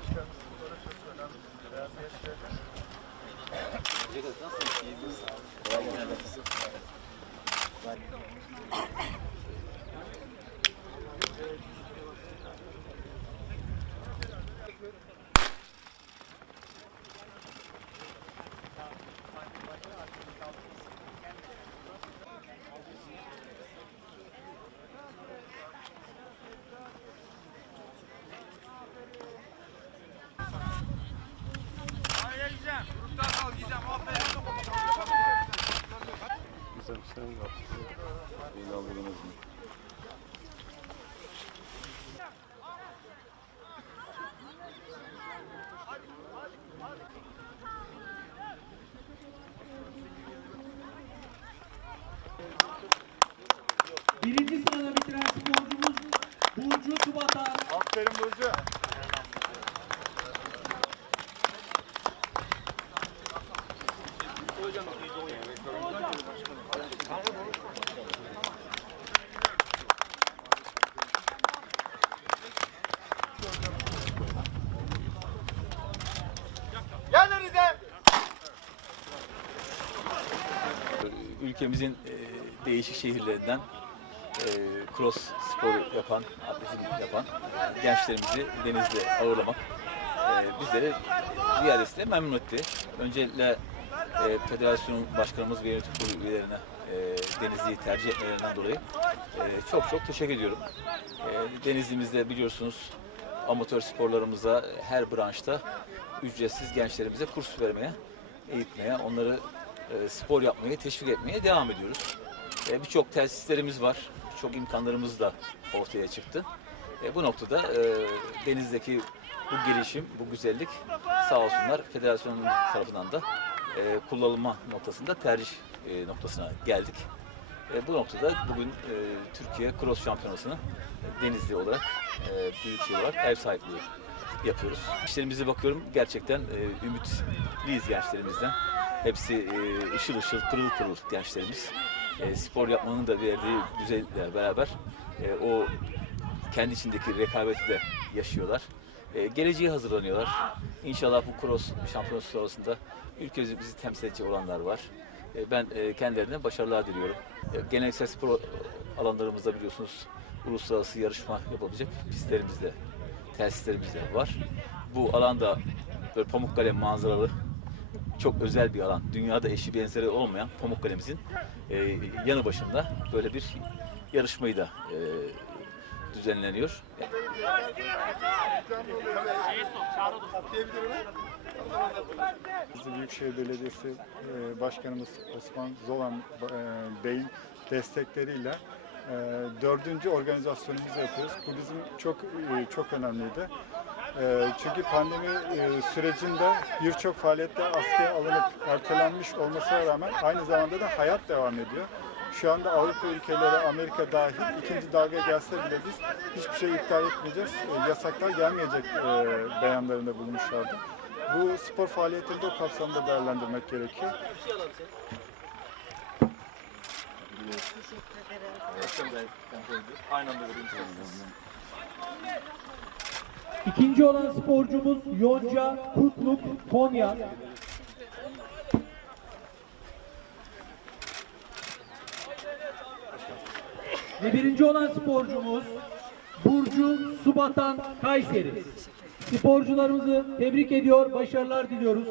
başka kısımlara çok önemli değerliye süredir. Ceket şey. nasıl? İyi bir sağlık. Kolay gelsin. Beni aldırın azını. Birinci sırada bitiren sporcumuz Burcu Tubatan. Aferin Burcu. Ülkemizin e, değişik şehirlerinden e, cross sporu yapan, atletizm yapan e, gençlerimizi denizde ağırlamak e, bizleri ziyadesiyle memnun etti. Öncelikle e, federasyon başkanımız ve yönetim kurulu üyelerine e, Denizli'yi tercih etmelerinden dolayı e, çok çok teşekkür ediyorum. E, Denizli'mizde biliyorsunuz amatör sporlarımıza her branşta ücretsiz gençlerimize kurs vermeye, eğitmeye, onları e, spor yapmaya, teşvik etmeye devam ediyoruz. E, Birçok tesislerimiz var, birçok imkanlarımız da ortaya çıktı. E, bu noktada e, denizdeki bu gelişim, bu güzellik sağ olsunlar federasyonun tarafından da e, kullanılma noktasında tercih noktasına geldik. Bu noktada bugün Türkiye Cross Şampiyonası'nı Denizli olarak, e, Büyükşehir olarak ev sahipliği yapıyoruz. İşlerimize bakıyorum gerçekten e, ümitliyiz gençlerimizden. Hepsi e, ışıl ışıl, pırıl pırıl gençlerimiz. E, spor yapmanın da verdiği güzellikle beraber e, o kendi içindeki rekabeti de yaşıyorlar. E, geleceğe hazırlanıyorlar. İnşallah bu cross şampiyonası sonrasında ülkemizi temsil edecek olanlar var. E, ben e, kendilerine başarılar diliyorum. E, geleneksel spor alanlarımızda biliyorsunuz uluslararası yarışma yapabilecek pistlerimiz de, tesislerimiz de var. Bu alanda böyle Pamukkale manzaralı çok özel bir alan. Dünyada eşi benzeri olmayan Pamukkale'mizin e, yanı başında böyle bir yarışmayı da e, düzenleniyor. Denizli Büyükşehir Belediyesi e, Başkanımız Osman Zolan e, Bey'in destekleriyle dördüncü organizasyonumuzu yapıyoruz. Bu bizim çok e, çok önemliydi. E, Çünkü pandemi e, sürecinde birçok faaliyette askıya alınıp ertelenmiş olmasına rağmen aynı zamanda da hayat devam ediyor. Şu anda Avrupa ülkeleri, Amerika dahil ikinci dalga gelse bile biz hiçbir şey iptal etmeyeceğiz. E, Yasaklar gelmeyecek beyanlarında bulunmuşlardı. Bu spor faaliyetini de o kapsamda değerlendirmek gerekiyor. İkinci olan sporcumuz Yonca Kutluk Konya. Ve birinci olan sporcumuz Burcu Subatan Kayseri. Sporcularımızı tebrik ediyor, başarılar diliyoruz.